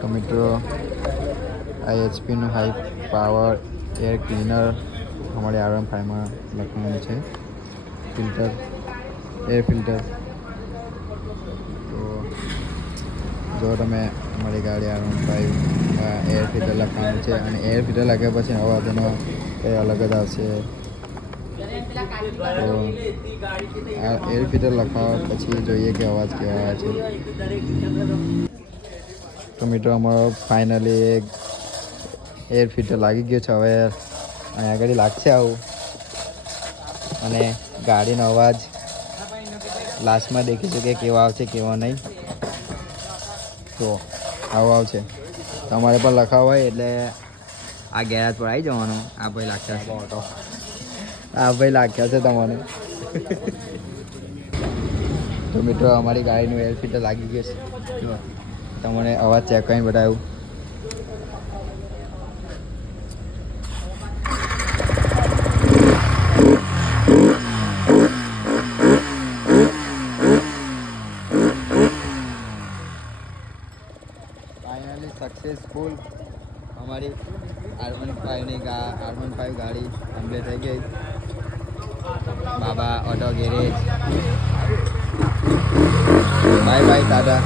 तो मित्रों HP high power air cleaner हमारे R15 में लखनऊ है फिल्टर एयर फिल्टर। तो जो तमे हमारी गाड़ी R15 एयर फिल्टर लखनऊ है और एयर फिल्टर लगे पछी अवाजनो ए अलग ज आवशे। तो एयर फिल्टर लखावा पछी जोईए कि अवाज केवा आवे छे। तो मित्रों अमारो फाइनली एक एयर फिल्टर लागी गयो छे। हवे अहीं आगळ लागशे आवुं अने गाड़ीनो अवाज लास्ट में देखीशुं के केवो आवशे केवो नहीं। तो आवो आवशे तमारे पण लखावो होय एटले आ गैराज पर आई जवानुं। आ भाई लागशे ऑटो आ भाई लाग्या छे तमने। तो मित्रों अमारी गाड़ीनुं एयर फिल्टर लागी गयुं छे। जो तमने अवाज चेक करीने बताव्युं। फाइनली सक्सेसफुल हमारी R15 गाड़ी कम्प्लीट थी गई। Baba auto garage bye bye Tata.